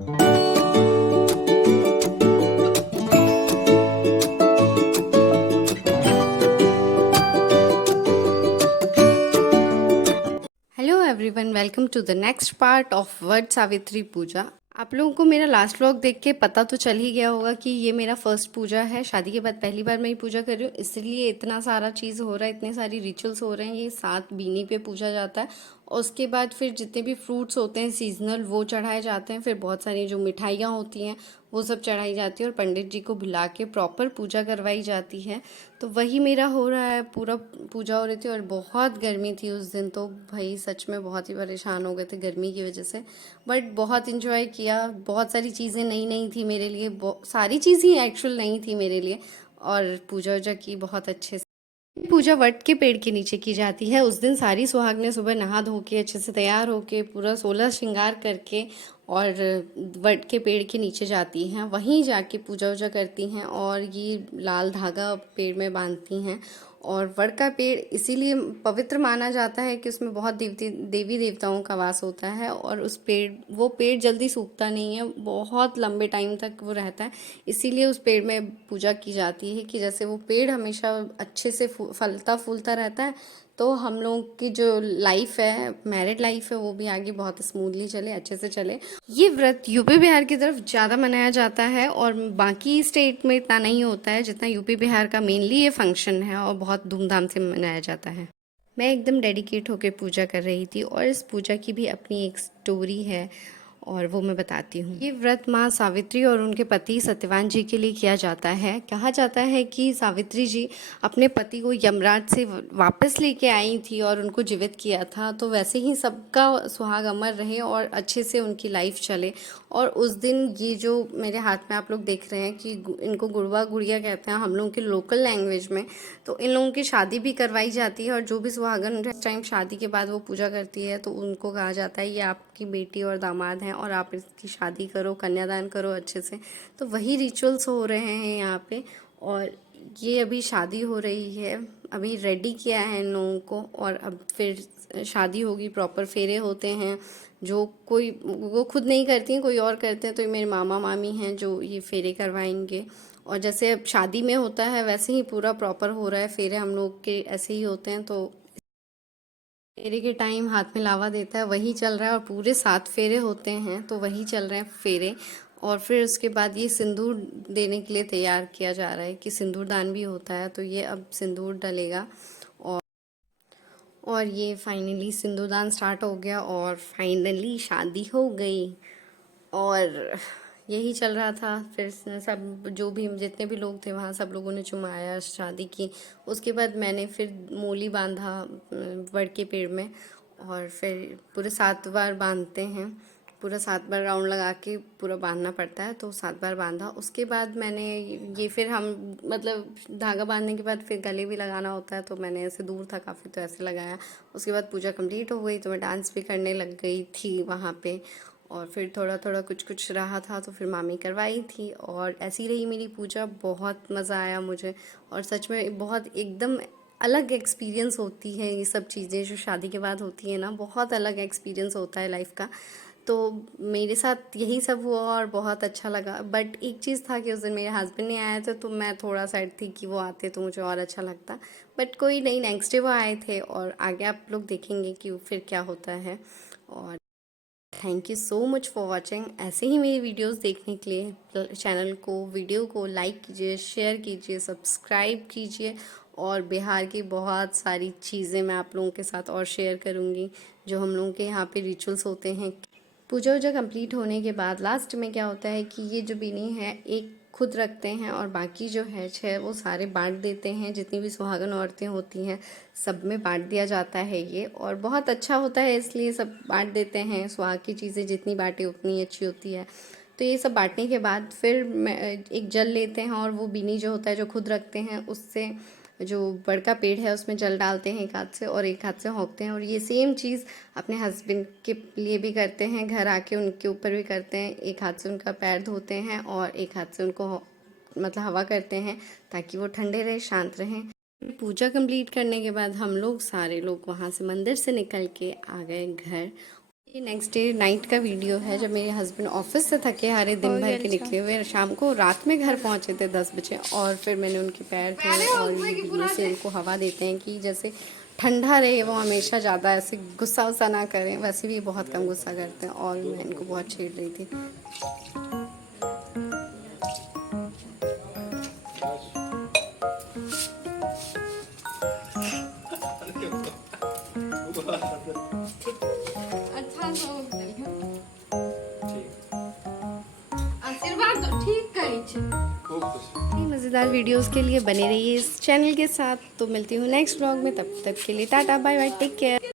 Hello everyone, welcome to the next part of Vat Savitri Puja. आप लोगों को मेरा लास्ट व्लॉग देख के पता तो चल ही गया होगा कि ये मेरा फर्स्ट पूजा है। शादी के बाद पहली बार मैं ही पूजा कर रही हूँ, इसलिए इतना सारा चीज़ हो रहा है, इतने सारी रिचुअल्स हो रहे हैं। ये 7 बीनी पे पूजा जाता है और उसके बाद फिर जितने भी फ्रूट्स होते हैं सीजनल वो चढ़ाए जाते हैं। फिर बहुत सारी जो मिठाइयाँ होती हैं वो सब चढ़ाई जाती है और पंडित जी को बुला के प्रॉपर पूजा करवाई जाती है। तो वही मेरा हो रहा है, पूरा पूजा हो रही थी और बहुत गर्मी थी उस दिन। तो भाई सच में बहुत ही परेशान हो गए थे गर्मी की वजह से, बट बहुत इन्जॉय किया। बहुत सारी चीज़ें नई नई थी मेरे लिए, सारी चीज़ ही एक्चुअल नई थी मेरे लिए। और पूजा वूजा की बहुत अच्छे से। पूजा वट के पेड़ के नीचे की जाती है। उस दिन सारी सुहागनें सुबह नहा धो के अच्छे से तैयार होके पूरा 16 श्रृंगार करके और वट के पेड़ के नीचे जाती हैं। वहीं जाके पूजा वूजा करती हैं और ये लाल धागा पेड़ में बांधती हैं। और वट का पेड़ इसीलिए पवित्र माना जाता है कि उसमें बहुत देवी देवताओं का वास होता है और वो पेड़ जल्दी सूखता नहीं है, बहुत लंबे टाइम तक वो रहता है। इसीलिए उस पेड़ में पूजा की जाती है कि जैसे वो पेड़ हमेशा अच्छे से फलता फूलता रहता है, तो हम लोगों की जो लाइफ है, मैरिड लाइफ है, वो भी आगे बहुत स्मूथली चले, अच्छे से चले। ये व्रत यूपी बिहार की तरफ ज़्यादा मनाया जाता है और बाकी स्टेट में इतना नहीं होता है जितना यूपी बिहार का मेनली ये फंक्शन है और बहुत धूमधाम से मनाया जाता है। मैं एकदम डेडिकेट होकर पूजा कर रही थी और इस पूजा की भी अपनी एक स्टोरी है और वो मैं बताती हूँ। ये व्रत माँ सावित्री और उनके पति सत्यवान जी के लिए किया जाता है। कहा जाता है कि सावित्री जी अपने पति को यमराज से वापस लेके आई थी और उनको जीवित किया था, तो वैसे ही सबका सुहाग अमर रहे और अच्छे से उनकी लाइफ चले। और उस दिन ये जो मेरे हाथ में आप लोग देख रहे हैं कि इनको गुड़वा गुड़िया कहते हैं हम लोगों के लोकल लैंग्वेज में। तो इन लोगों की शादी भी करवाई जाती है और जो भी सुहागन टाइम शादी के बाद वो पूजा करती है तो उनको कहा जाता है ये आपकी बेटी और दामाद हैं और आप इसकी शादी करो, कन्यादान करो अच्छे से। तो वही रिचुअल्स हो रहे हैं यहाँ पे। और ये अभी शादी हो रही है, अभी रेडी किया है इन लोगों को और अब फिर शादी होगी, प्रॉपर फेरे होते हैं। जो कोई वो खुद नहीं करती हैं, कोई और करते हैं, तो ये मेरे मामा मामी हैं जो ये फेरे करवाएंगे। और जैसे अब शादी में होता है वैसे ही पूरा प्रॉपर हो रहा है, फेरे हम लोग के ऐसे ही होते हैं। तो फेरे के टाइम हाथ में लावा देता है वही चल रहा है और पूरे 7 फेरे होते हैं तो वही चल रहे हैं फेरे। और फिर उसके बाद ये सिंदूर देने के लिए तैयार किया जा रहा है कि सिंदूर दान भी होता है, तो ये अब सिंदूर डलेगा। और ये फाइनली सिंदूरदान स्टार्ट हो गया और फाइनली शादी हो गई। और यही चल रहा था। फिर सब जो भी जितने भी लोग थे वहाँ सब लोगों ने चुमाया, शादी की। उसके बाद मैंने फिर मूली बांधा वड़ के पेड़ में। और फिर पूरे 7 बार बांधते हैं, पूरा 7 बार राउंड लगा के पूरा बांधना पड़ता है, तो 7 बार बांधा। उसके बाद मैंने ये फिर हम मतलब धागा बांधने के बाद फिर गले भी लगाना होता है, तो मैंने ऐसे दूर था काफ़ी तो ऐसे लगाया। उसके बाद पूजा कंप्लीट हो गई तो मैं डांस भी करने लग गई थी वहाँ पे। और फिर थोड़ा थोड़ा कुछ कुछ रहा था तो फिर मामी करवाई थी और ऐसी रही मेरी पूजा। बहुत मज़ा आया मुझे और सच में बहुत एकदम अलग एक्सपीरियंस होती है ये सब चीज़ें जो शादी के बाद होती है ना, बहुत अलग एक्सपीरियंस होता है लाइफ का। तो मेरे साथ यही सब हुआ और बहुत अच्छा लगा। बट एक चीज़ था कि उस दिन मेरे हस्बैंड नहीं आए थे तो मैं थोड़ा सैड थी कि वो आते तो मुझे और अच्छा लगता। बट कोई नहीं, नेक्स्ट डे वो आए थे और आगे आप लोग देखेंगे कि फिर क्या होता है। और thank you so much for watching. ऐसे ही मेरी वीडियोस देखने के लिए चैनल को, वीडियो को लाइक कीजिए, शेयर कीजिए, सब्सक्राइब कीजिए। और बिहार की बहुत सारी चीज़ें मैं आप लोगों के साथ और शेयर करूँगी जो हम लोगों के यहाँ पे रिचुअल्स होते हैं। पूजा वूजा कंप्लीट होने के बाद लास्ट में क्या होता है कि ये जो बीनी है एक खुद रखते हैं और बाकी जो है 6 वो सारे बांट देते हैं। जितनी भी सुहागन औरतें होती हैं सब में बांट दिया जाता है ये, और बहुत अच्छा होता है इसलिए सब बांट देते हैं। सुहाग की चीज़ें जितनी बांटे उतनी अच्छी होती है। तो ये सब बांटने के बाद फिर एक जल लेते हैं और वो बीनी जो होता है जो खुद रखते हैं उससे जो बड़का पेड़ है उसमें जल डालते हैं एक हाथ से और एक हाथ से होंकते हैं। और ये सेम चीज़ अपने हस्बैंड के लिए भी करते हैं, घर आके उनके ऊपर भी करते हैं। एक हाथ से उनका पैर धोते हैं और एक हाथ से उनको मतलब हवा करते हैं ताकि वो ठंडे रहे, शांत रहें। पूजा कंप्लीट करने के बाद हम लोग सारे लोग वहाँ से मंदिर से निकल के आ गए घर। ये नेक्स्ट डे नाइट का वीडियो है जब मेरे हस्बैंड ऑफिस से थके हारे दिन भर के निकले हुए शाम को रात में घर पहुंचे थे 10 बजे और फिर मैंने उनके पैर धोए और ये से उनको हवा देते हैं कि जैसे ठंडा रहे। वो हमेशा ज़्यादा ऐसे गुस्सा वुस्सा ना करें, वैसे भी बहुत कम गुस्सा करते हैं और मैं इनको बहुत छेड़ रही थी। मज़ेदार वीडियोस के लिए बने रहिए इस चैनल के साथ। तो मिलती हूँ नेक्स्ट व्लॉग में, तब तक के लिए tata bye bye, take care.